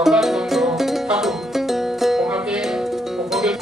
প্রকাশচন্দ্র ঠাকুর ওনাকে উপদেশ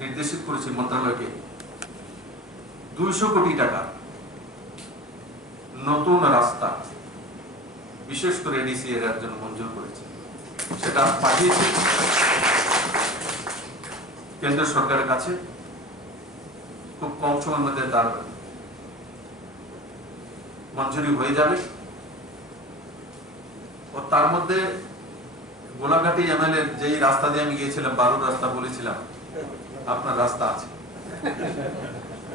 निर्देशित করেছে মন্ত্রণালয়কে 200 কোটি টাকা নতুন রাস্তা বিশেষ করে এডিসি এর জন্য মঞ্জুর করেছে। সেটা পাঠিয়েছে কেন্দ্র সরকারের কাছে। খুব কম সময়ের মধ্যে তার মঞ্জুরি হয়ে যাবে। ও তার মধ্যে গোলাঘাটি এমএলএ যেই রাস্তা দিয়ে আমি গিয়েছিলাম, বারুর রাস্তা বলেছিলাম, আপনার রাস্তা আছে।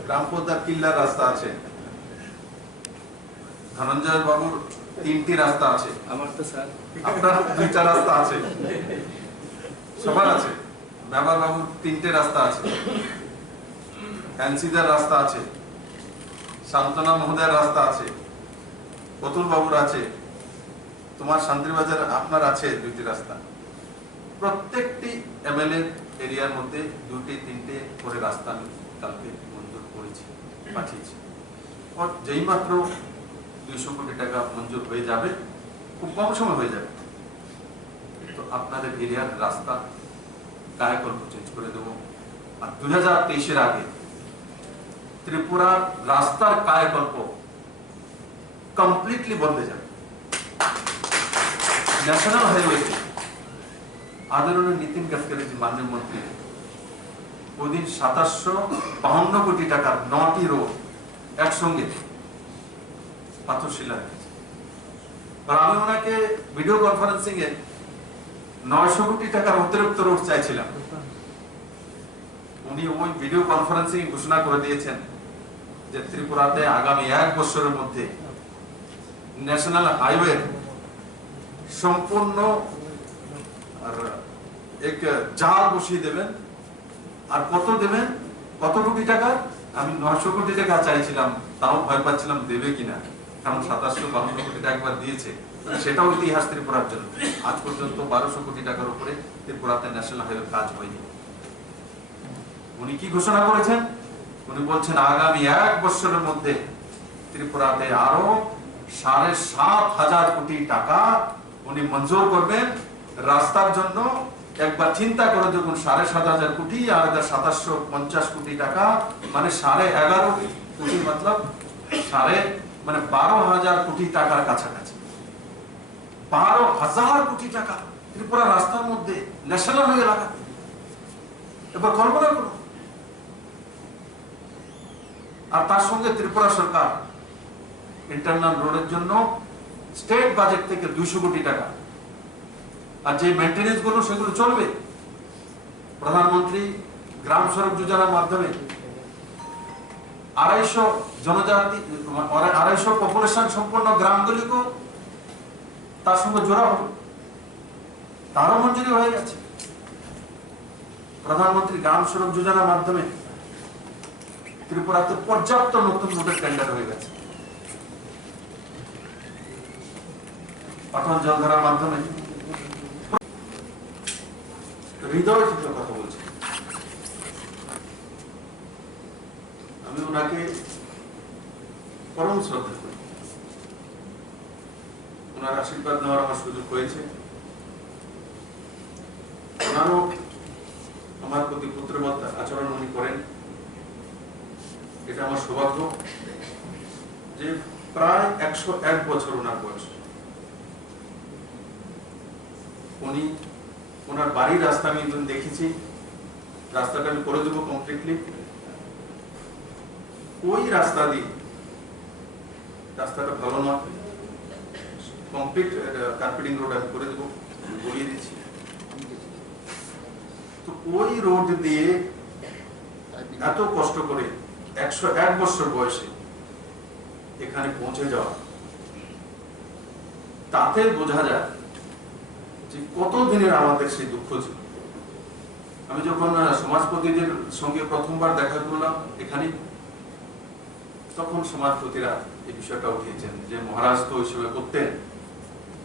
রামপোদার কিল্লার রাস্তা আছে, ধনঞ্জয় বাবুর 3টি রাস্তা আছে, আমার তো স্যার আপনার 2টা রাস্তা আছে, সবার আছে। মেবার বাবুর 3টে রাস্তা আছে, ফ্যান্সিদার রাস্তা আছে, শান্তনা মহোদয়ের রাস্তা আছে, অতুল বাবুর আছে, তোমার শান্তিবাজার আপনার আছে 2টি রাস্তা। প্রত্যেকটি এমএলএ এরিয়ার মধ্যে 2টি 3টে করে রাস্তা আমি কালকে মঞ্জুর করেছি, পাঠিয়েছি। আর যেই মাত্র 200 কোটি টাকা মঞ্জুর হয়ে যাবে, খুব কম সময় হয়ে যাবে, তো আপনাদের এরিয়ার রাস্তা কায়াকল্প চেঞ্জ করে দেবো। আর 2023-এর আগে ত্রিপুরার রাস্তার কায়াকল্প কমপ্লিটলি বদলে যাবে। ন্যাশনাল হাইওয়েতে আদরণীয় নীতিন গডকরি জি মাননীয় মন্ত্রী ওদিন 2752 কোটি টাকার 9টি রোড একসঙ্গে পাথরশিলা রেখেছে। আর আমি ওনাকে ভিডিও কনফারেন্সিং এ 900 কোটি টাকার অতিরিক্ত রোড চাইছিলাম। উনি ওই ভিডিও কনফারেন্সিং ঘোষণা করে দিয়েছেন যে ত্রিপুরাতে আগামী 1 বছরের মধ্যে ন্যাশনাল হাইওয়ে সম্পূর্ণ এক জাল বসিয়ে দেবেন। আর কত দেবেন, কত কোটি টাকা? আমি 900 কোটি টাকা চাইছিলাম, তাও ভয় পাচ্ছিলাম দেবে কিনা, কারণ 2752 কোটি টাকা একবার দিয়েছে। সেটাও ইতিহাস ত্রিপুরার জন্য। আজ পর্যন্ত 1200 কোটি টাকার উপরে ত্রিপুরাতে ন্যাশনাল হাইওয়ে কাজ হয়নি। উনি কি ঘোষণা করেছেন? উনি বলছেন আগামী 1 বছরের মধ্যে ত্রিপুরাতে আরো 7,500 কোটি টাকা উনি মঞ্জুর করবেন রাস্তার জন্য। একবার চিন্তা করে দেখুন, 7,500 কোটি আর 750 কোটি টাকা, মানে 11.5 কোটি, মতলব 12,000 কোটি টাকার কাছাকাছি। 12,000 কোটি টাকা ত্রিপুরা রাস্তার মধ্যে ন্যাশনাল হাইওয়ে লাগা। এবার কল্পনা করুন। আর তার সঙ্গে ত্রিপুরা সরকার ইন্টারনাল রোডের জন্য স্টেট বাজেট থেকে 200 কোটি টাকা। আর যে মেইনটেনেন্স গুলো সেগুলো চলবে। প্রধানমন্ত্রী গ্রাম সড়ক যোজনার মাধ্যমে 250 জনজাতি 250 পপুলেশন সম্পন্ন গ্রামগুলিকে তার সঙ্গে জোড়া হবে, তারও মঞ্জুরি হয়ে গেছে। প্রধানমন্ত্রী গ্রাম সড়ক যোজনার মাধ্যমে ত্রিপুরাতে পর্যাপ্ত নতুন রোডের টেন্ডার হয়ে গেছে। পাঠান জলধারার মাধ্যমে হৃদয় থেকে কথা বলছি। আমি ওনাকে পরম শ্রদ্ধা করি। ওনার আশীর্বাদ নেওয়ার আমার সুযোগ হয়েছে। ওনারও আমার প্রতি পুত্রবৎ আচরণ উনি করেন, এটা আমার সৌভাগ্য যে প্রায় 101 বছর ওনার বয়স। উনি ওনার বাড়ির রাস্তা আমি দেখেছি, রাস্তাটা আমি করে দেবো কমপ্লিটলি। ওই রাস্তা দিয়ে, রাস্তাটা ভালো নয়, কমপ্লিট কার্পেটিং রোড আমি করে দেবো, বলিয়ে দিচ্ছি। তো ওই রোড দিয়ে এত কষ্ট করে 101 বছর বয়সে এখানে পৌঁছে যাওয়া, তাতে বোঝা যায় যে কত দিনের আমাদের সেই দুঃখ ছিল। আমি যখন সমাজপতিদের সঙ্গে প্রথমবার দেখা করলাম এখানে, তখন সমাজপতিরা এই বিষয়টা উঠিয়েছেন যে মহারাজ তো ওই সময় করতেন,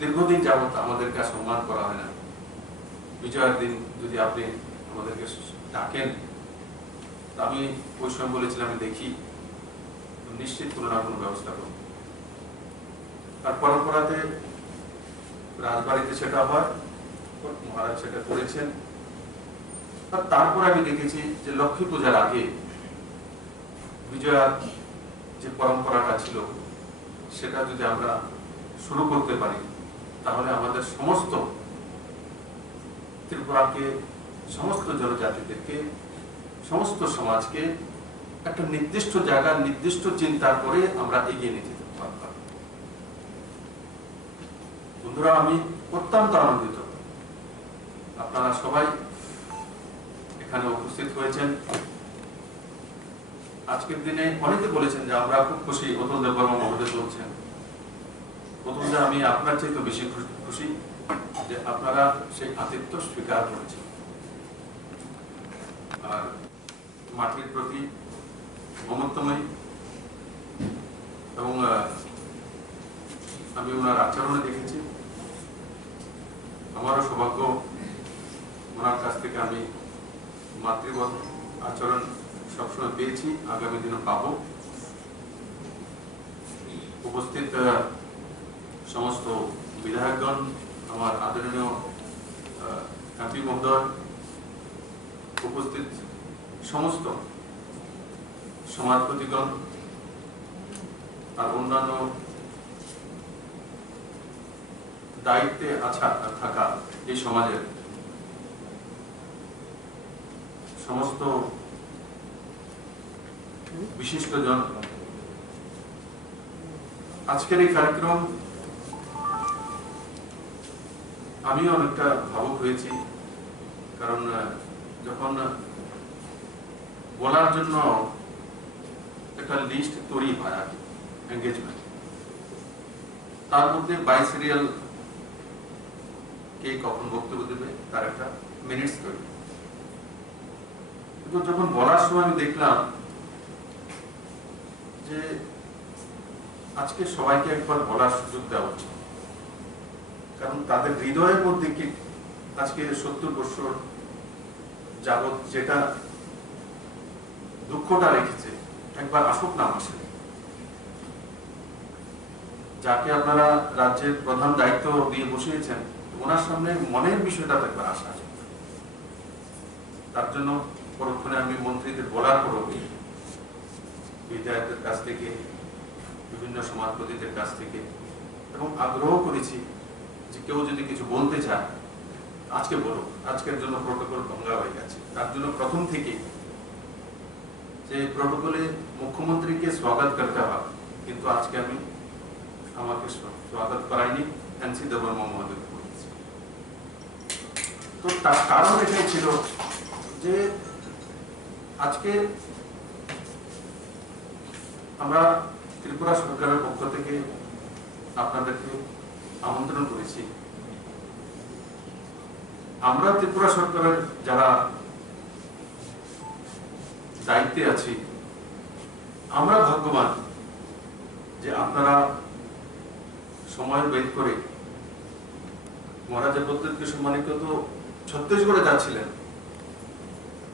দীর্ঘদিন যাবত আমাদেরকে সম্মান করা হয় না, বিজয়ের দিন যদি আপনি আমাদেরকে ডাকেন। আমি ওই সময় বলেছিলাম আমি দেখি, নিশ্চিত কোনো না কোনো ব্যবস্থা করব। আর পরম্পরাতে রাজবাড়িতে সেটা হয়, মহারাজ সেটা করেছেন। আর তারপর আমি দেখেছি যে লক্ষ্মী পূজার আগে বিজয়ার যে পরম্পরাটা ছিল সেটা যদি আমরা শুরু করতে পারি, তাহলে আমাদের সমস্ত ত্রিপুরাকে, সমস্ত জনজাতিদেরকে, সমস্ত সমাজকে একটা নির্দিষ্ট জায়গা, নির্দিষ্ট চিন্তা করে আমরা এগিয়ে নিয়ে যেতে পারব। বন্ধুরা, আমি অত্যন্ত আনন্দিত আপনারা সবাই এখানে উপস্থিত হয়েছেন। আজকের দিনে অনেকে বলেছেন যে আমরা খুব খুশি, অতুল দেববর্মা মহোদয় বলছেন। অতুল, আমি আপনার চেয়ে তো বেশি খুশি যে আপনারা সেই আতিথ্য স্বীকার করেছেন। আর মাটির প্রতি মমত্বময়ী, এবং আমি ওনার আচরণে দেখেছি। আমারও সৌভাগ্য ওনার কাছ থেকে আমি মাতৃবৎ আচরণ সবসময় পেয়েছি, আগামী দিনও পাবো। উপস্থিত সমস্ত বিধায়কগণ, আমার আদরণীয় এমপি মহোদয়, উপস্থিত সমস্ত সমাজপতিগণ, আর অন্যান্য দায়িত্বে থাকা এই সমাজের সমস্ত বিশিষ্টজন, আজকের এই কার্যক্রম আমি অনেকটা ভাবুক হয়েছি। কারণ যখন বলার জন্য একটা লিস্ট তৈরি হয় আর এঙ্গেজমেন্ট, তার মধ্যে 22 সিরিয়াল কে কখন বক্তব্য দেবে তার একটা মিনিটস তৈরি। কিন্তু যখন বলার সময় আমি দেখলাম যে আজকে সবাইকে একবার বলার সুযোগ দেওয়া উচিত, কারণ তাদের হৃদয়ের মধ্যে কি আজকে 70 বছর যাবৎ যেটা দুঃখটা রেখেছে, একবার আসুক না আসে। যাকে আপনারা রাজ্যের প্রধান দায়িত্ব দিয়ে বসিয়েছেন, ওনার সামনে মনের বিষয়টা একবার আসা আছে। তার জন্য পরক্ষণে আমি মন্ত্রীদের বলার পরও বিধায়কদের কাছ থেকে, বিভিন্ন সমাজপতিদের কাছ থেকে, এবং আগ্রহ করেছি যে কেউ যদি কিছু বলতে চায় আজকে বলো। আজকের জন্য প্রটোকল ভঙ্গা হয়ে গেছে। তার জন্য প্রথম থেকে যে প্রটোকলে মুখ্যমন্ত্রীকে স্বাগত করতে হয়, কিন্তু আজকে আমি আমাকে স্বাগত করাইনি, এনসি দেববর্মা মহোদয় করেছি। তো তার কারণ এটাই ছিল যে আজকে আমরা ত্রিপুরা সরকারের পক্ষ থেকে আপনাদেরকে আমন্ত্রণ করেছি। আমরা ত্রিপুরা সরকারের যারা দায়িত্বে আছি, আমরা ভাগ্যবান যে আপনারা সময় বের করে মহারাজা প্রদ্যোৎ কিশোর মানিক্য তো ছত্তিশগড়ে যাচ্ছিলেন,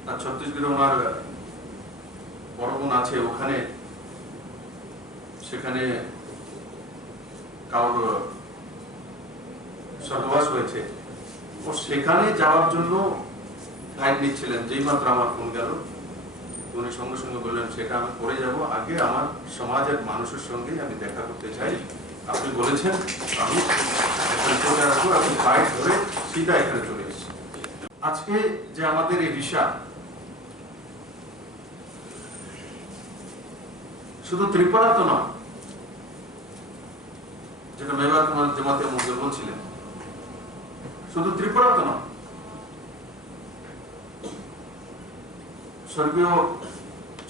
আর ছত্তিশগড়ে ওনার বড় বোন আছে, ওখানে সেখানে কারোর স্বর্গবাস হয়েছে, ও সেখানে যাওয়ার জন্য ফ্লাইট নিচ্ছিলেন। যেই মাত্র আমার ফোন গেল, উনি সঙ্গে সঙ্গে বললেন সেটা আমি করে যাব, আগে আমার সমাজের মানুষের সঙ্গে আমি দেখা করতে চাই। আপনি বলেছেন, আমি চলে আসবো। আমি ফ্লাইট ধরে সিধা এখানে চলে এসেছি। আজকে যে আমাদের এই রিসা শুধু ত্রিপুরা তো নয়, যেটা মেবার কুমার জামাতের মধ্যে বলছিলেন, শুধু ত্রিপুরা তো নয়, স্বর্গীয়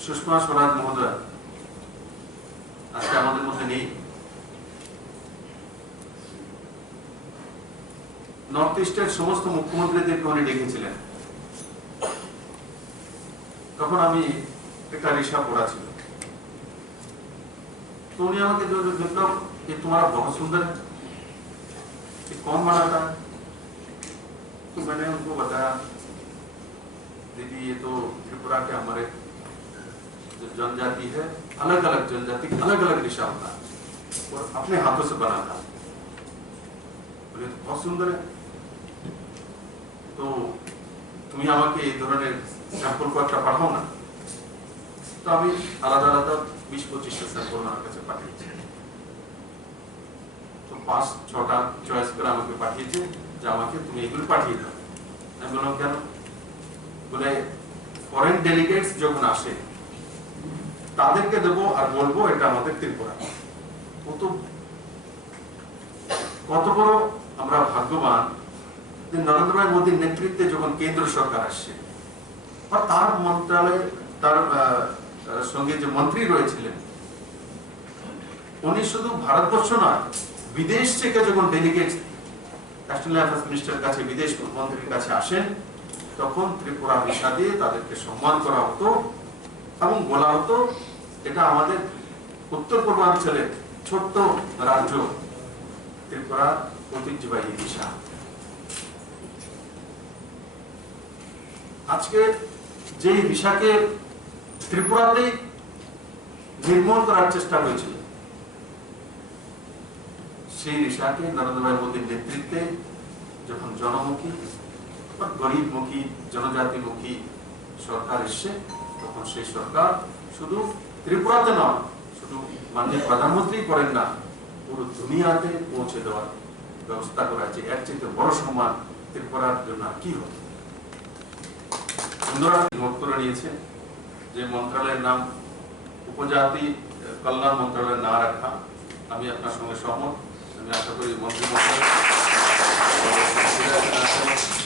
সুষমা স্বরাজ মহোদয় আজকে আমাদের মধ্যে নেই। নর্থ ইস্টের সমস্ত মুখ্যমন্ত্রীদেরকে উনি ডেকেছিলেন। তখন আমি একটা রিসা পড়া ছিল, तो उन्हें आके जो विप्लव ये तुम्हारा बहुत सुंदर है, ये कौन बनाता है? तो मैंने उनको बताया, दीदी ये तो त्रिपुरा के हमारे जो जनजाति है, अलग अलग जनजाति अलग अलग दिशा होता है और अपने हाथों से बनाता है। बोले तो बहुत सुंदर है, तो तुम्हें আমাকে এই ধরনের স্যাম্পল কয়েকটা পাঠাও না। তো আমি আলাদা আলাদা 20-25টা স্যাম্পল আমার কাছে পাঠিয়েছি। তো 5-6টা চয়েস করে আমাকে পাঠিয়েছে যে আমাকে তুমি এগুলো পাঠিয়ে দাও। আমি বললাম কেন? বলে ফরেন ডেলিগেটস যখন আসে তাদেরকে দেবো আর বলবো এটা আমাদের ত্রিপুরা। কত বড় আমরা ভাগ্যবান যে নরেন্দ্র ভাই মোদীর নেতৃত্বে যখন কেন্দ্র সরকার আসছে, আর তার মন্ত্রণালয়ে তার সঙ্গে যে মন্ত্রী রয়েছিলেন, উনি শুধু ভারতবর্ষ নয়, বিদেশ থেকে যখন ডেলিগেট ন্যাশনাল অ্যাফেয়ার্স মিনিস্টার কাছে, বিদেশ মন্ত্রীর কাছে আসেন, তখন ত্রিপুরা ভিসা দিয়ে তাদেরকে সম্মান করা হতো এবং বলা হতো এটা আমাদের উত্তর পূর্বাঞ্চলের ছোট্ট রাজ্য ত্রিপুরা ঐতিহ্যবাহী ভিসা। আজকে যে ভিসাকে ত্রিপুরাতে নির্মূল করার চেষ্টা হয়েছিল, সেই ভিসাকে নরেন্দ্র ভাই মোদীর নেতৃত্বে যখন জনমুখী বা গরিবমুখী জনজাতিমুখী সরকার এসছে, তখন সেই সরকার শুধু ত্রিপুরাতে নয়, শুধু মাননীয় প্রধানমন্ত্রী করেন না, পুরো দুনিয়াতে পৌঁছে দেওয়ার ব্যবস্থা করা হয়েছে। এর চেয়ে বড় সম্মান ত্রিপুরার জন্য কি হবে? বন্ধুরা নোট করে নিয়েছে যে মন্ত্রণালয়ের নাম উপজাতি কল্যাণ মন্ত্রণালয় না রাখা, আমি আপনার সঙ্গে সহমত। আমি আশা করি মন্ত্রিমণ্ডল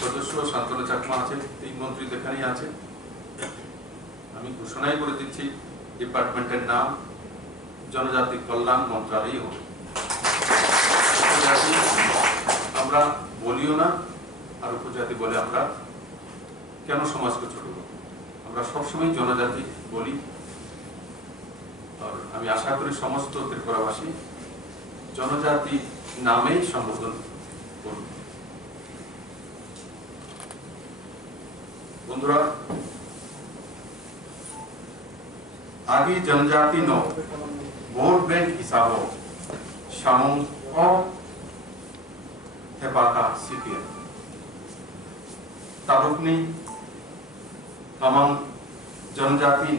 সদস্য শান্তনু চাকমা আছে, 3 মন্ত্রী এখানেই আছে। আমি ঘোষণাই করে দিচ্ছি ডিপার্টমেন্টের নাম জনজাতি কল্যাণ মন্ত্রণালয় হবে। আমরা বলিও না, আর উপজাতি বলে আমরা কেন সমাজকে ছোট করব? আমরা সবসময় জনজাতি বলি। আর আমি আশা করি সমস্ত ত্রিপুরাবাসী জনজাতি নামেই সম্বোধন করুন। বন্ধুরা, আগে জনজাতি নো ভোট ব্যাংক হিসাব সামং ও হেপাকা সিপিএম তাবুকনি among জনজাতি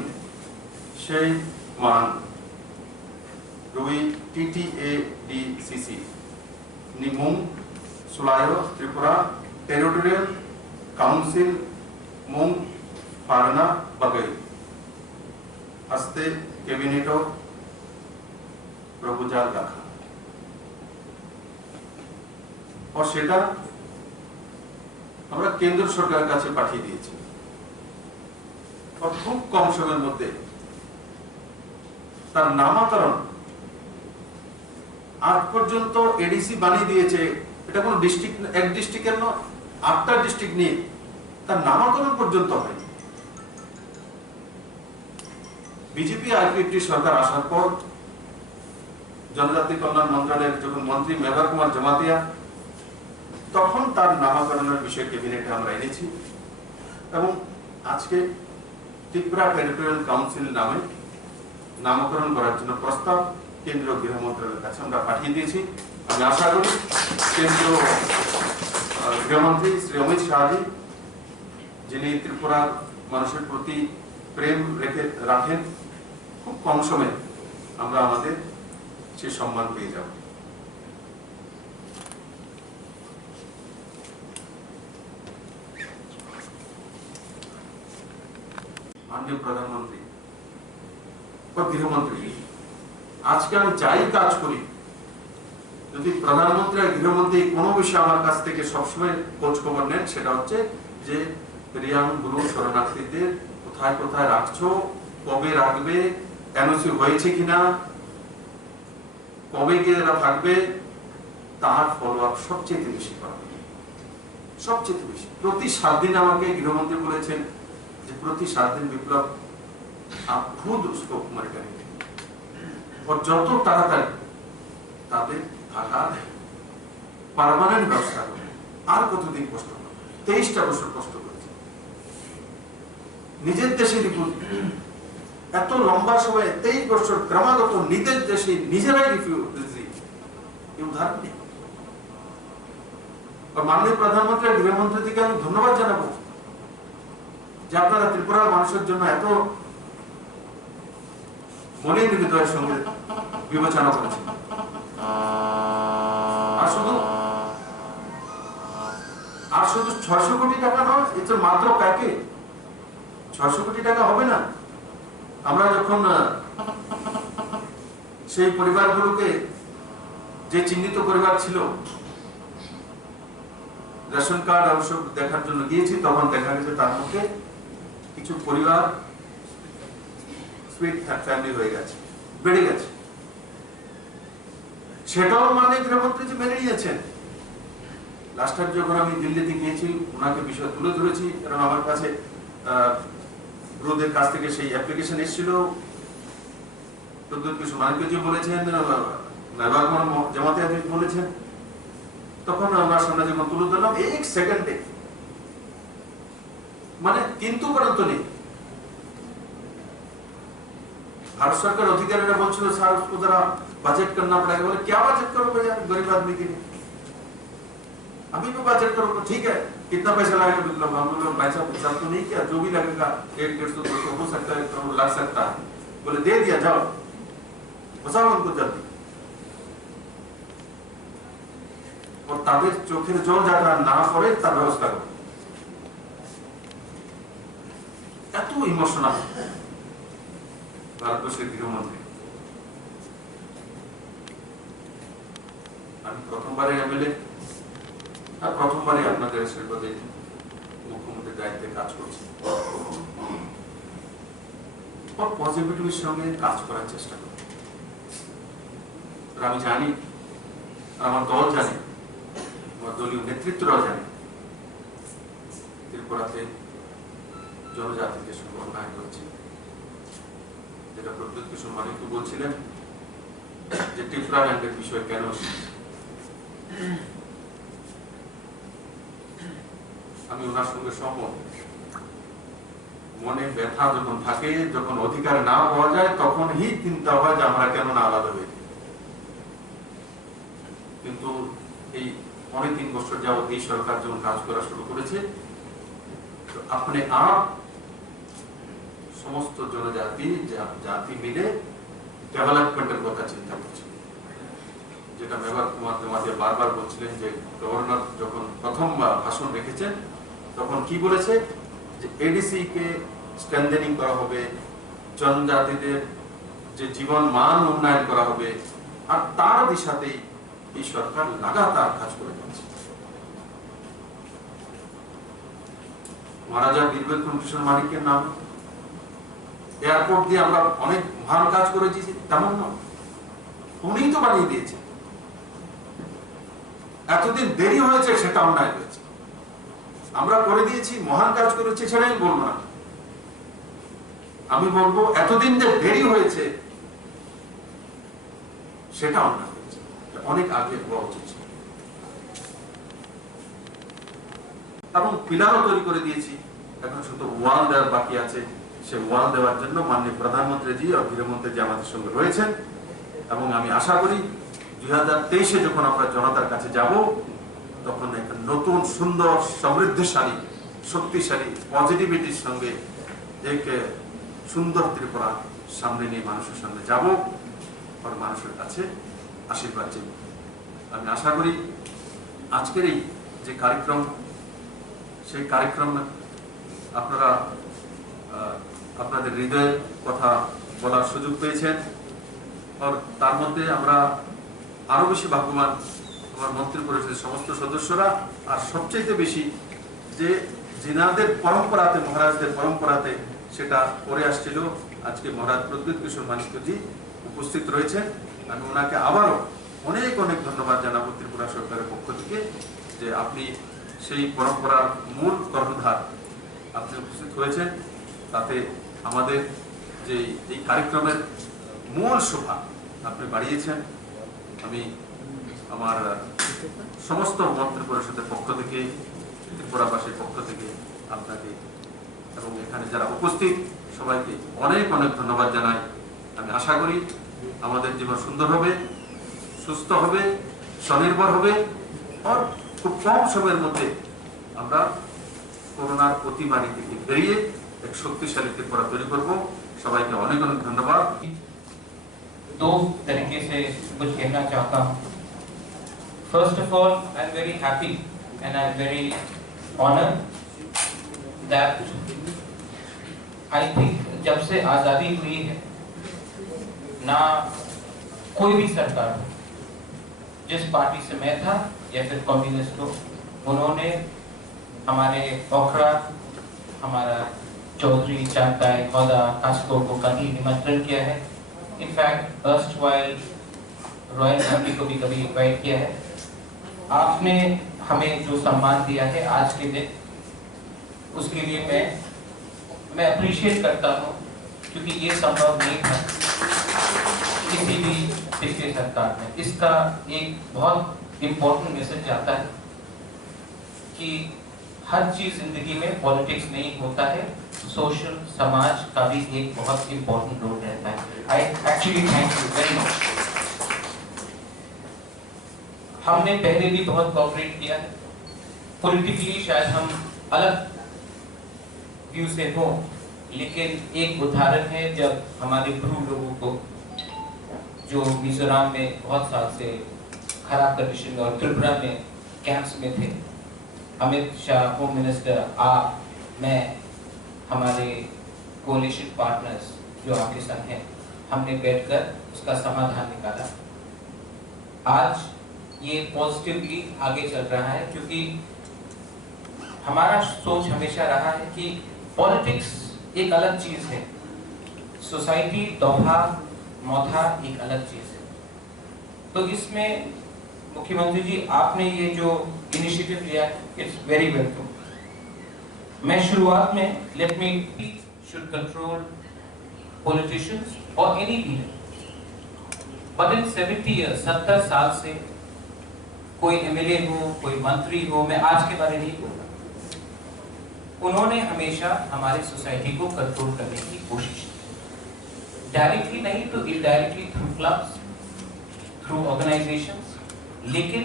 সেই মান রুই TTADCC নিমুং সুলায়ো ত্রিপুরা টেরিটোরিয়াল কাউন্সিল মুং পারনা বাগৈ হস্তে ক্যাবিনেটও প্রপোজাল রাখা, আর সেটা আমরা কেন্দ্র সরকারের কাছে পাঠিয়ে দিয়েছি। খুব কম সময়ের মধ্যে তার নামকরণ আজ পর্যন্ত এডিসি বানিয়ে দিয়েছে। এটা কোন ডিস্ট্রিক্ট, এক ডিস্ট্রিক্টের নয়, 8টা ডিস্ট্রিক্ট নিয়ে তার নামকরণ পর্যন্ত হয়নি। বিজেপি আইপিএফটি সরকার আসার পর জনজাতি কল্যাণ মন্ত্রণালয়ের যখন মন্ত্রী মেবার কুমার জমাতিয়া তখন তার নামকরণের বিষয় ক্যাবিনেটে আমরা এনেছি এবং আজকে ত্রিপুরা টেরিটোরিয়াল কাউন্সিল নামে নামকরণ করার জন্য প্রস্তাব কেন্দ্রীয় গৃহ মন্ত্রণালয়ের কাছে আমরা পাঠিয়ে দিয়েছি। আমি আশা করি কেন্দ্রীয় গৃহমন্ত্রী শ্রী অমিত শাহজি, যিনি ত্রিপুরার মানুষের প্রতি প্রেম রাখেন, খুব কম সময়ে আমরা আমাদের সে সম্মান পেয়ে যাব। মাননীয় প্রধানমন্ত্রী বা গৃহমন্ত্রী, আজকে আমি যাই কাজ করি, যদি প্রধানমন্ত্রী আর গৃহমন্ত্রী কোনো বিষয়ে আমার কাছ থেকে সবসময় খোঁজ খবর নেন, সেটা হচ্ছে যে রিয়াং গুরু শরণার্থীদের কোথায় কোথায় রাখছো, কবে রাখবে, এনওসি হয়েছে কিনা, কবে গিয়ে এরা থাকবে, তার ফলো আপ সবচেয়ে বেশি করা, সবচেয়ে বেশি। প্রতি 7 দিন আমাকে গৃহমন্ত্রী বলেছেন যে প্রতি 7 दिन विप्लव आप खुद उसको उम्र करेंगे और যত তাড়াতাড়ি তাদের থাকার পার্মানেন্ট ব্যবস্থা করবে। আর কতদিন কষ্ট করবে? 23টা বছর কষ্ট করেছে নিজের দেশে এত লম্বা সময় 23 বছর ক্রমাগত নিজের দেশে নিজেরাই রিফিউজি, এই উদাহরণ নেই। আর মাননীয় প্রধানমন্ত্রী আর গৃহমন্ত্রীকে আমি ধন্যবাদ জানাবো যে আপনারা ত্রিপুরার মানুষের জন্য এত মনে নিবেদনের সঙ্গে বিবেচনা করেছেন। আর শুধু 600 কোটি টাকা নয়, এটা মাত্র প্যাকেজ। 600 কোটি টাকা হবে না। আমরা যখন সেই পরিবারগুলোকে, যে চিহ্নিত পরিবার ছিল, রেশন কার্ড অবশ্য দেখার জন্য গিয়েছি, তখন দেখা গেছে তার মধ্যে কিছু পরিবার সুইট ফ্যামিলি হয়ে গেছে, বেড়ে গেছে। সেটাও মাননীয় গৃহমন্ত্রী যে মেনে নিয়েছেন। লাস্ট টাইম যখন আমি দিল্লিতে গিয়েছি, ওনাকে বিষয় তুলে ধরেছি, কারণ আমার কাছে গুরুদের কাছ থেকে সেই অ্যাপ্লিকেশন এসেছিল। প্রদ্যুৎ কিশোর মানিকজি বলেছেন, মেহবাব জামাতে আজিজ বলেছেন, তখন আমার সামনে যখন তুলে ধরলাম, 1 সেকেন্ডে, মানে কিন্তু পর্যন্ত নেই। भारत सरकार अधिकारीরা বলছিল স্যার उसको जरा बजट करना पड़ेगा। बोले क्या बजट करोगे यार गरीब आदमी के लिए, अभी भी बजट करो तो ठीक है, कितना पैसा लगेगा? मतलब हम लोग पैसा हिसाब तो नहीं किया, जो भी लगेगा 150 200 हो सकता है, करोड़ लग सकता है। बोले दे दिया, जाओ बचाओ उनको जल्दी। और তাদের চোখের জল যারা না করে তার ব্যবস্থা করো। এত ইমোশনাল ভারতবর্ষের গৃহমন্ত্রী। আমি প্রথমবারে এমএলএ আর প্রথমবারে আপনাদের আশীর্বাদে মুখ্যমন্ত্রীর দায়িত্বে কাজ করছি। পজিটিভিটির সঙ্গে কাজ করার চেষ্টা করি। আমি জানি, আমার দল জানে, আমার দলীয় নেতৃত্বরাও জানে, ত্রিপুরাতে জনজাতিকে সঙ্গে অন্যায় করছে। যেটা প্রদ্যুৎ কিশোর মানিক বলছিলেন যে ত্রিপুরা ব্যাংকের বিষয় কেন, আমি ওনার সঙ্গে সহমত। মনে ব্যথা যখন থাকে, যখন অধিকার না পাওয়া যায়, তখনই চিন্তা হয় যে আমরা কেন না আলাদা হয়ে। কিন্তু এই 3 বছর যাবত এই সরকার যখন কাজ করা শুরু করেছে, আপনি সমস্ত জাতি মিলে ডেভেলপমেন্টের কথা চিন্তা করছে। যেটা মেহবাব কুমার জমাতিয়া বারবার বলছিলেন যে গভর্নর যখন প্রথম ভাষণ রেখেছেন, তখন কি বলেছে যে এডিসি কে স্ট্রেনথেনিং করা হবে, জনজাতিদের যে জীবন মান উন্নয়ন করা হবে, আর তার দিশাতেই এই সরকার লাগাতার কাজ করে যাচ্ছে। মহারাজা বীরবিক্রম কিশোর মানিকের নাম এয়ারপোর্ট দিয়ে আমরা অনেক মহান কাজ করেছি, তেমন না, উনিই তো বানিয়ে দিয়েছে। এতদিন দেরি হয়েছে সেটা অন্যায় হয়েছে, আমরা করে দিয়েছি, মহান কাজ করেছি সেটাই বলবো না। আমি বলবো এতদিন যে দেরি হয়েছে সেটা অন্যায় হয়েছে, অনেক আগে হওয়া উচিত ছিল। এবং পিলারও তৈরি করে দিয়েছি। এখন শুধু ওয়াল দেওয়ার বাকি আছে। সে ওয়াল দেওয়ার জন্য মাননীয় প্রধানমন্ত্রীজি ও গৃহমন্ত্রীজি আমাদের সঙ্গে রয়েছেন এবং আমি আশা করি 2023-এ যখন আমরা জনতার কাছে যাব তখন একটা নতুন সুন্দর সমৃদ্ধশালী শক্তিশালী পজিটিভিটির সঙ্গে এক সুন্দর ত্রিপুরা সামনে নিয়ে মানুষের সামনে যাব আর মানুষের কাছে আশীর্বাদ চাইব। আমি আশা করি আজকের এই যে কার্যক্রম সেই কার্যক্রম আপনারা আপনাদের হৃদয়ের কথা বলার সুযোগ পেয়েছেন। আর তার মধ্যে আমরা আরো বেশি ভাগ্যবান আমার মন্ত্রী পরিষদের সমস্ত সদস্যরা, আর সবচেয়ে বেশি যে জিনাদের পরম্পরাতে মহারাজদের পরম্পরাতে সেটা করে আসছিল। আজকে মহারাজ প্রদ্যুৎ কিশোর মানিক্যজি উপস্থিত রয়েছেন। আমি ওনাকে আবারও অনেক অনেক ধন্যবাদ জানাবো ত্রিপুরা সরকারের পক্ষ থেকে যে আপনি সেই পরম্পরার মূল কর্ণধার আপনি উপস্থিত হয়েছেন। তাতে আমাদের যে এই কার্যক্রমের মূল শোভা আপনি বাড়িয়েছেন। আমি আমার সমস্ত মন্ত্রী পরিষদের পক্ষ থেকে ত্রিপুরাবাসীর পক্ষ থেকে আপনাকে এবং এখানে যারা উপস্থিত সবাইকে অনেক অনেক ধন্যবাদ জানাই। আমি আশা করি আমাদের জীবন সুন্দর হবে, সুস্থ হবে, স্বনির্ভর হবে আর খুব কম সময়ের মধ্যে আমরা করোনার অতিমারি থেকে বেরিয়ে এক শক্তিশালী ত্রিপুরা তৈরি করব। সবাইকে অনেক অনেক ধন্যবাদ। दो तरीके से कुछ कहना चाहता हूँ। First of all, I am very happy and I am very honored that I think जब से आज़ादी हुई है ना कोई भी सरकार हो, जिस पार्टी से मैं था या फिर कम्युनिस्ट हो, उन्होंने हमारे पोखरा, हमारा चौधरी, चांटाई, खौदा, कास्को को कभी निमंत्रण किया है। इनफैक्ट erstwhile रॉयल फैमिली को भी कभी इनवाइट किया है। आपने हमें जो सम्मान दिया है आज के दिन, उसके लिए मैं अप्रिशिएट करता हूँ, क्योंकि ये संभव नहीं था किसी भी पिछले सरकार में। इसका एक बहुत इम्पोर्टेंट मैसेज आता है कि हर चीज जिंदगी में पॉलिटिक्स नहीं होता है, सोशल समाज का भी एक बहुत इम्पोर्टेंट रोल रहता है। I actually thank you very much. हमने पहले भी बहुत कोऑपरेट किया है। पॉलिटिकली शायद हम अलग व्यू से हो, लेकिन एक उदाहरण है जब हमारे ब्रू लोगों को जो मिजोरम में बहुत साल से खराब कंडीशन में और त्रिपुरा में कैंप्स में थे, अमित शाह होम मिनिस्टर, आप, मैं, हमारे कोalition पार्टनर्स जो आपके संग हैं, हमने बैठकर उसका समाधान निकाला। आज ये पॉजिटिवली आगे चल रहा है, क्योंकि हमारा सोच हमेशा रहा है कि पॉलिटिक्स एक अलग चीज है, सोसाइटी दोहा मौधा एक अलग चीज है। तो इसमें मुख्यमंत्री जी आपने ये जो इनिशिएटिव लिया, इट्स वेरी वेलकम। मैं शुरुआत में let me should control politicians और any leader, but in 70 years 70 साल से कोई एमएलए हो, कोई मंत्री हो, मैं आज के बारे नहीं बोल रहा, उन्होंने हमेशा हमारे सोसाइटी को कंट्रोल करने की कोशिश की, डायरेक्टली नहीं तो indirectly, through clubs, through organisations. लेकिन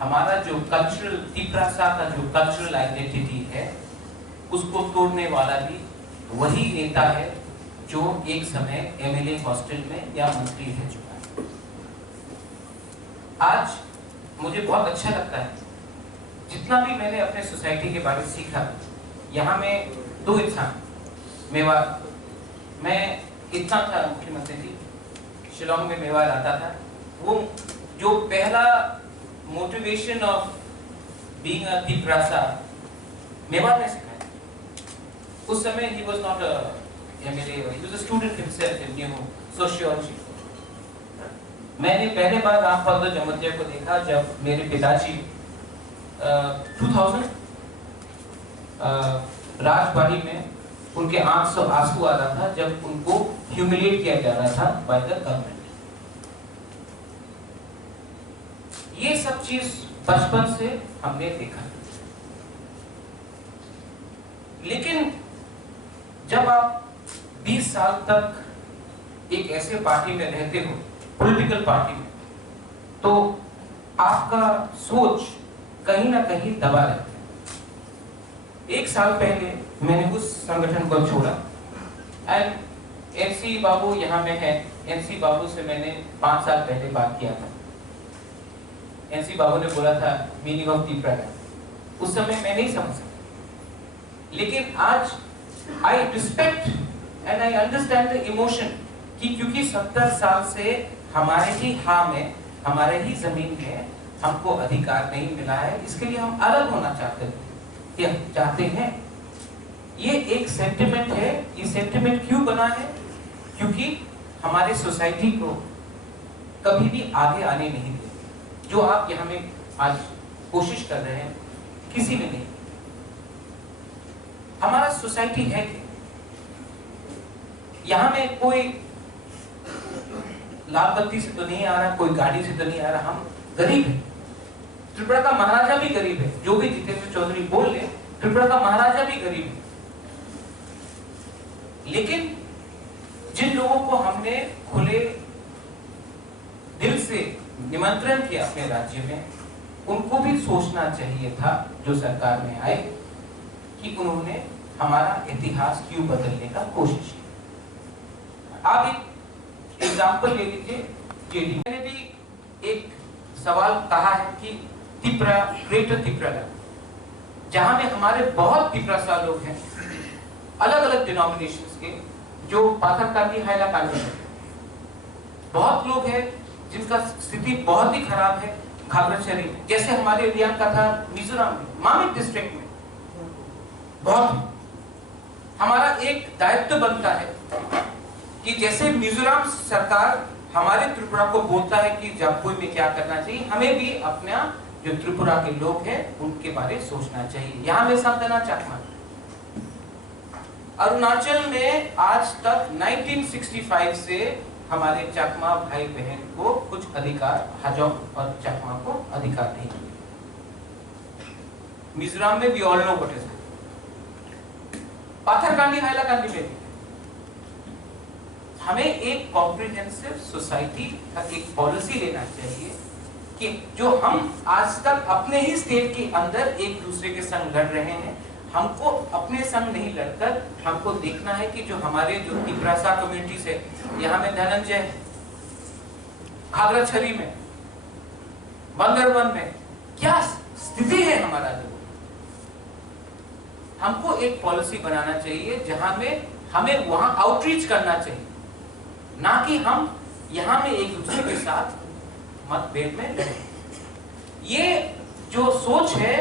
हमारा जो कल्चरल तिप्रासा का जो कल्चरल आइडेंटिटी है, उसको तोड़ने वाला भी वही नेता है जो एक समय एमएलए हॉस्टल में या मंत्री रह चुका है। आज मुझे बहुत अच्छा लगता है, जितना भी मैंने अपने सोसाइटी के बारे में सीखा। यहाँ में 2 इंसान, मेवाड़, मैं इतना था मुख्यमंत्री जी, शिलोंग में मेवाड़ आता था, वो जो पहला motivation of being a Tiprasa Mewar में सिखाया। उस समय he was not a MLA, he was a student himself in new sociology। मैंने पहले बार रामपद जमतिया को देखा जब मेरे पिताजी 2000 राजबाड़ी में उनके आंख से आंसू आ रहा था जब उनको ह्यूमिलिएट किया जा रहा था बाय द गवर्नमेंट। ये सब चीज बचपन से हमने देखा। लेकिन जब आप 20 साल तक एक ऐसे पार्टी में रहते हो, पॉलिटिकल पार्टी में, तो आपका सोच कहीं ना कहीं दबा रहता है। 1 साल पहले मैंने उस संगठन को छोड़ा एंड एनसी बाबू यहाँ में है। एनसी बाबू से मैंने 5 साल पहले बात किया था। एनसी बाबू ने बोला था मीनिंग ऑफ त्रिपुरा, उस समय मैं नहीं समझ सका, लेकिन आज I respect and I understand the emotion कि क्योंकि 70 साल से हमारे ही हाँ में, हमारे ही जमीन में हमको अधिकार नहीं मिला है, इसके लिए हम अलग होना चाहते हैं। ये एक सेंटिमेंट है। ये सेंटिमेंट क्यों बना है? क्योंकि हमारे सोसाइटी को कभी भी आगे आने नहीं दिया। जो आप यहाँ में आज कोशिश कर रहे हैं, किसी ने नहीं। हमारा सोसाइटी है कि यहाँ में कोई लाल बत्ती से तो नहीं आ रहा, कोई गाड़ी से तो नहीं आ रहा, हम गरीब हैं। त्रिपुरा का महाराजा भी गरीब है। जो भी जितेंद्र चौधरी बोल ले, त्रिपुरा का महाराजा भी गरीब है। लेकिन जिन लोगों को हमने खुले दिल से निमंत्रण किया अपने राज्य में, उनको भी सोचना चाहिए था जो सरकार में आए कि उन्होंने हमारा इतिहास क्यों बदलने का कोशिश की। आप एक एग्जाम्पल ले लीजिए। जेडी ने भी एक सवाल कहा है कि त्रिपुरा, ग्रेटर त्रिपुरा, जहां में हमारे बहुत त्रिपुरा लोग हैं, अलग अलग डिनोमिनेशंस के, जो पाथरकांडी हाइलाकांडी में बहुत लोग हैं जिनका स्थिति बहुत ही खराब है। खागड़ाछड़ी में, जैसे हमारे एरिया का था मिजोरम में, मामिक डिस्ट्रिक्ट में बहुत। हमारा एक दायित्व बनता है कि जैसे मिजोरम सरकार हमारे त्रिपुरा को बोलता है कि जापुई में क्या करना चाहिए, हमें भी अपना जो त्रिपुरा के लोग हैं उनके बारे सोचना चाहिए। यहाँ में सांतना चकमा, अरुणाचल में आज तक 1965 से हमारे चकमा भाई बहन को कुछ अधिकार, हाजोंग और चकमा को अधिकार नहीं मिले। मिजोरम में भी ऑल नो व्हाट इज, पाथरकांडी हाइलाकांडी में भी। हमें एक कॉम्प्रिहेंसिव सोसाइटी का एक पॉलिसी लेना चाहिए कि जो हम आज तक अपने ही स्टेट के अंदर एक दूसरे के संग लड़ रहे हैं, हमको अपने संग नहीं लड़कर हमको देखना है कि जो हमारे जो त्रिपुरा कम्युनिटीज है, यहाँ में धनंजय, खागड़ाछड़ी में, बंदरवन में क्या स्थिति है हमारा, जो हमको एक पॉलिसी बनाना चाहिए जहां में हमें वहां आउटरीच करना चाहिए, ना कि हम यहां में एक दूसरे के साथ मतभेद में लड़े। ये जो सोच है,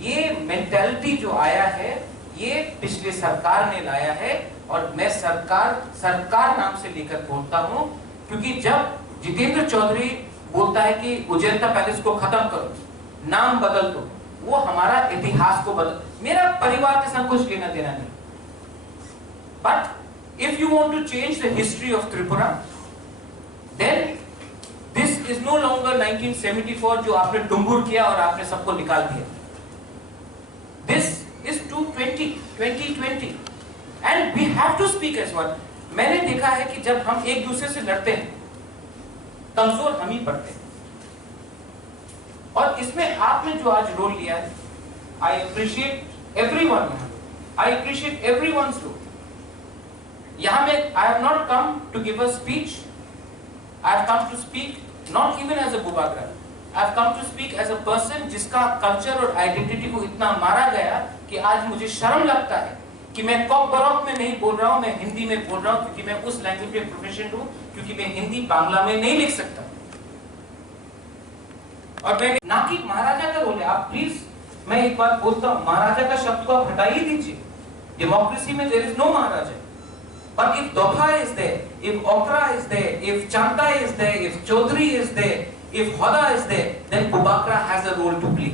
ये मेंटालिटी जो आया है, ये पिछले सरकार ने लाया है। और मैं सरकार नाम से लेकर बोलता हूं, क्योंकि जब जितेंद्र चौधरी बोलता है कि उजैंता पैलेस को खत्म करो, नाम बदल दो, वो हमारा इतिहास को बदल, मेरा परिवार के साथ कुछ लेना देना नहीं। But if you want to change the history of Tripura, then this is no longer 1974 जो आपने डुंगुर किया और आपने सबको निकाल दिया। This is 2020 and we have to speak as one. मैंने देखा है कि जब हम एक दूसरे से लड़ते हैं, कमजोर हम ही पड़ते हैं। और इसमें आपने जो आज रोल लिया है, I appreciate everyone, I appreciate everyone's role. यहां में I have not come to give a speech, I have come to speak not even as a Bubagra, I have come to speak as a person जिसका culture और identity को इतना मारा गया कि आज मुझे शर्म लगता है कि मैं कॉक बरौक में नहीं बोल रहा हूं, मैं हिंदी में बोल रहा हूं, क्योंकि मैं उस लैंग्वेज में प्रोफेशनल हूं, क्योंकि मैं हिंदी बांग्ला में नहीं लिख सकता। और मैं ना कि महाराजा का रोल है। आप प्लीज, मैं एक बात बोलता हूं, महाराजा का शब्द को आप हटा ही दीजिए। डेमोक्रेसी में there is no maharaja. But if Dofa is there, if Okra is there, if Chanta is there, if Chaudhary is there, if Hoda is there, then Bubakra has a role to play.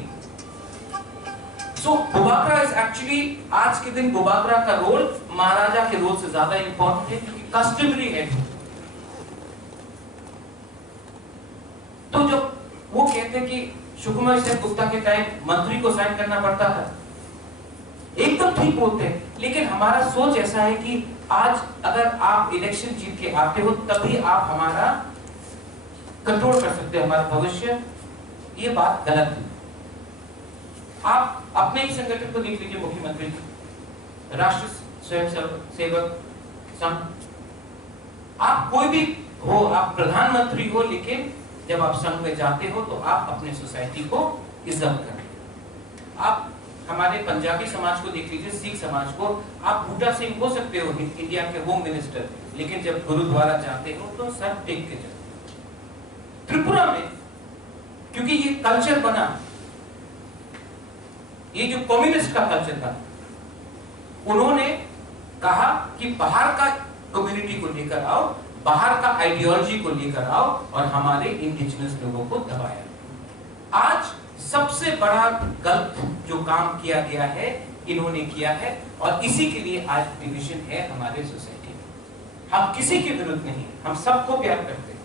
So Bubakra is actually, आज के दिन Bubakra का role महाराजा के role से ज्यादा important है, क्योंकि customary है। तो जब वो कहते हैं कि सुकुमार सेन गुप्ता के टाइम मंत्री को साइन करना पड़ता था, एकदम ठीक बोलते हैं, लेकिन हमारा सोच ऐसा है कि आज अगर आप इलेक्शन जीत के आते हो तभी आप हमारा कंट्रोल कर सकते हैं, हमारा भविष्य। ये बात गलत है। आप अपने ही संगठन को देख लीजिए, मुख्यमंत्री जी, राष्ट्रीय स्वयंसेवक संघ, आप कोई भी हो, आप प्रधानमंत्री हो, लेकिन जब आप संघ में जाते हो तो आप अपने सोसाइटी को इज्जत करें। आप हमारे पंजाबी समाज को देख लीजिए, सिख समाज को, आप बूटा सिंह हो सकते हो इंडिया के होम मिनिस्टर, लेकिन जब गुरुद्वारा जाते हो तो सर टेक के जाते। त्रिपुरा में क्योंकि ये कल्चर बना, ये जो कम्युनिस्ट का कल्चर बना, उन्होंने कहा कि बाहर का कम्युनिटी को लेकर आओ, बाहर का आइडियोलॉजी को लेकर आओ और हमारे इंडिजिनस लोगों को दबाया। आज सबसे बड़ा गलत जो काम किया गया है इन्होंने किया है, और इसी के लिए आज डिवीजन है हमारे सोसाइटी में। हम किसी के विरुद्ध नहीं, हम सबको प्यार करते हैं।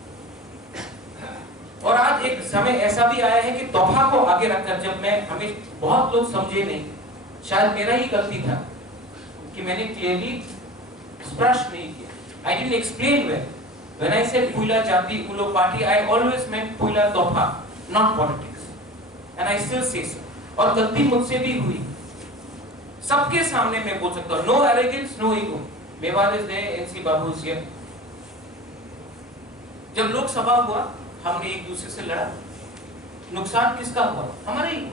और आज एक समय ऐसा भी आया है कि तोहफा को आगे रखकर, जब मैं, हमें बहुत लोग समझे नहीं, शायद मेरा ही गलती था कि मैंने क्लियरली स्पष्ट नहीं किया। I didn't explain well. When I said Puila Jati Ulo Party, I always meant Puila Tofa, not politics. And I still say so. और गलती मुझसे भी हुई, सबके सामने मैं बोल सकता हूँ। No arrogance, no ego. Mewar is there, NC Babu is here. जब लोकसभा हुआ, हमने एक दूसरे से लड़ा, नुकसान किसका हुआ? हमारे ही,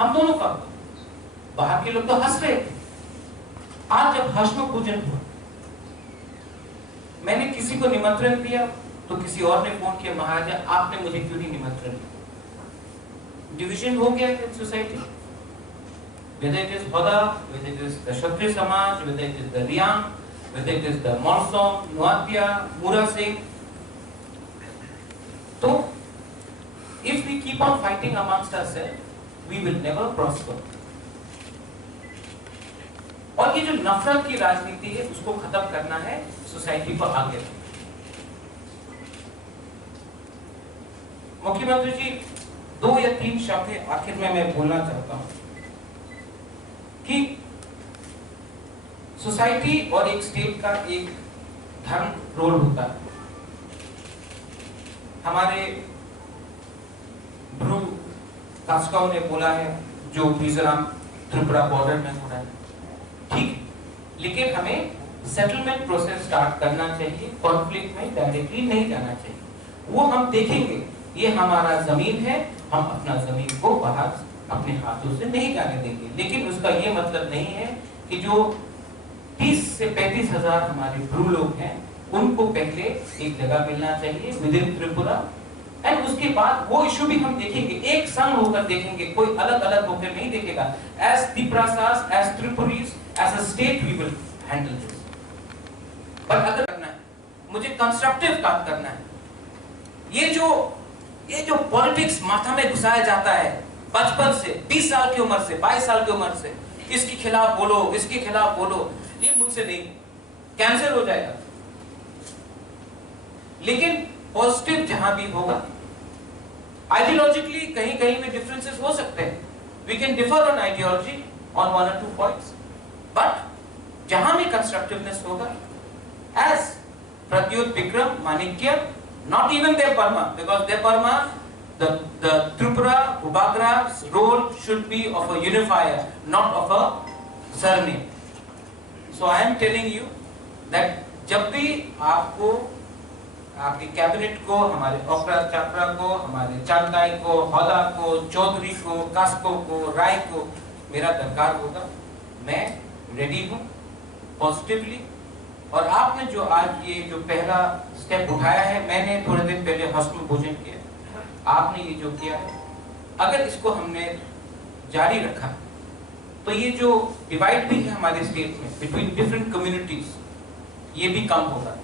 हम दोनों का। बाहर के लोग तो हंस रहे थे। आज जब हश्म पूजन हुआ, मैंने किसी को निमंत्रण दिया तो किसी और ने फोन किया, महाराजा आपने मुझे क्यों नहीं निमंत्रण दिया? डिवीजन हो गया है society, whether it is Hoda, whether it is the Kshatriya Samaj, whether it is the Riyang, whether it is the Monsong, Nuatia, Mura Singh. So, if we keep on fighting amongst ourselves, we will never prosper. और ये जो नफरत की राजनीति है उसको खत्म करना है, सोसाइटी को आगे रखना। मुख्यमंत्री जी, 2 या 3 शब्द आखिर में मैं बोलना चाहता हूं कि सोसाइटी और एक स्टेट का एक धर्म रोल होता है। हमारे ब्रू कास्काओ ने बोला है जो मिजोरम त्रिपुरा बॉर्डर में हो रहा है, ठीक, लेकिन हमें सेटलमेंट प्रोसेस स्टार्ट करना चाहिए, कॉन्फ्लिक्ट में डायरेक्टली नहीं जाना चाहिए। वो हम देखेंगे, ये हमारा जमीन है, हम अपना जमीन को बाहर अपने हाथों से नहीं जाने देंगे, लेकिन उसका ये मतलब नहीं है कि जो 30 से 35 हजार हमारे ब्रू लोग हैं उनको पहले एक जगह मिलना चाहिए विद इन त्रिपुरा, एंड उसके बाद वो इशू भी हम देखेंगे, एक संग होकर देखेंगे, कोई अलग अलग होकर नहीं देखेगा। एज त्रिपुरासास, as Tripuris, as a state we will handle this. पर अगर करना है, मुझे कंस्ट्रक्टिव काम करना है। ये जो पॉलिटिक्स माथा में घुसाया जाता है बचपन से, 20 साल की उम्र से, 22 साल की उम्र से, इसके खिलाफ बोलो, इसके खिलाफ बोलो, ये मुझसे नहीं, कैंसर हो जाएगा। लेकिन पॉजिटिव जहां भी होगा, आइडियोलॉजिकली कहीं कहीं में डिफरेंसेस हो सकते हैं, we can differ on ideology on 1 or 2 points, but जहां भी कंस्ट्रक्टिवनेस होगा, एज प्रत्युत विक्रम माणिक्य, not even Devarma, because Devarma, the Tripura Ubagra's role should be of a unifier, not of a surname. So I am telling you that जब भी आपको, आपके cabinet को, हमारे ओकरा चापरा को, हमारे चांदाई को, हौदा को, चौधरी को, कास्को को, राय को मेरा दरकार होगा, मैं रेडी हूँ पॉजिटिवली। और आपने जो आज ये जो पहला स्टेप उठाया है, मैंने थोड़े दिन पहले हॉस्टल भोजन किया, आपने ये जो किया है, अगर इसको हमने जारी रखा तो ये जो डिवाइड भी है हमारे स्टेट में बिटवीन डिफरेंट कम्युनिटीज, ये भी कम होगा।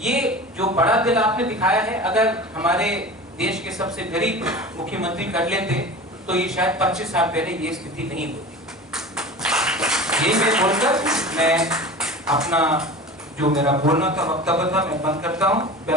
ये जो बड़ा दिल आपने दिखाया है, अगर हमारे देश के सबसे गरीब मुख्यमंत्री कर लेते तो ये शायद 25 साल पहले ये स्थिति नहीं होती। ये मैं बोलकर मैं अपना जो मेरा बोलना था वक्तव्य था मैं बंद करता हूँ।